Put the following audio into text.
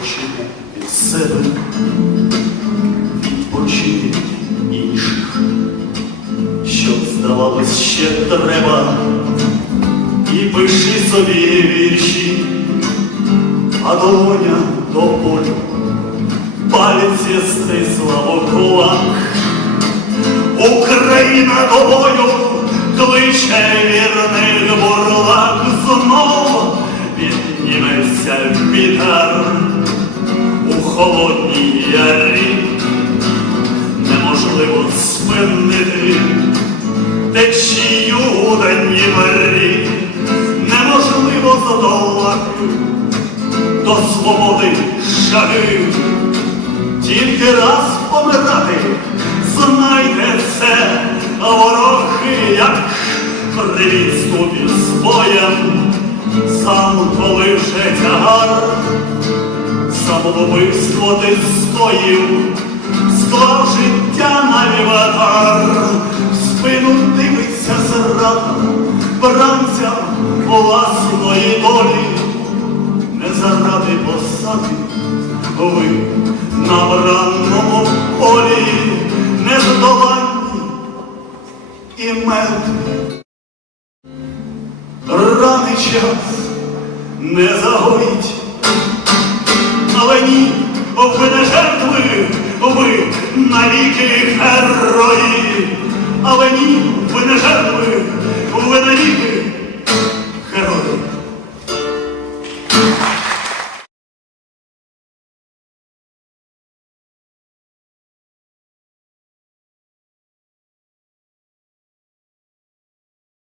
відпочити від себе, відпочити від інших, щоб здавалось ще треба, і пиши собі вірші, а долоня до полю, палець стисла в кулак. Україна тобою кличе вірний бурлак. Знов підніметься вітер неможливо спинити течію у Дніпрі, неможливо задолати до свободи шаги. Тільки раз помирати, знайте це, вороги, як при відступі з боєм, сам коли вже тягар, самовбивство ти стоїв, власної долі не заради посади, ви на бранному полі нездоланні і мертві. Раний час не загоїть, але ні, ви не жертви, ви навіки герої, але ні, ви не жертви,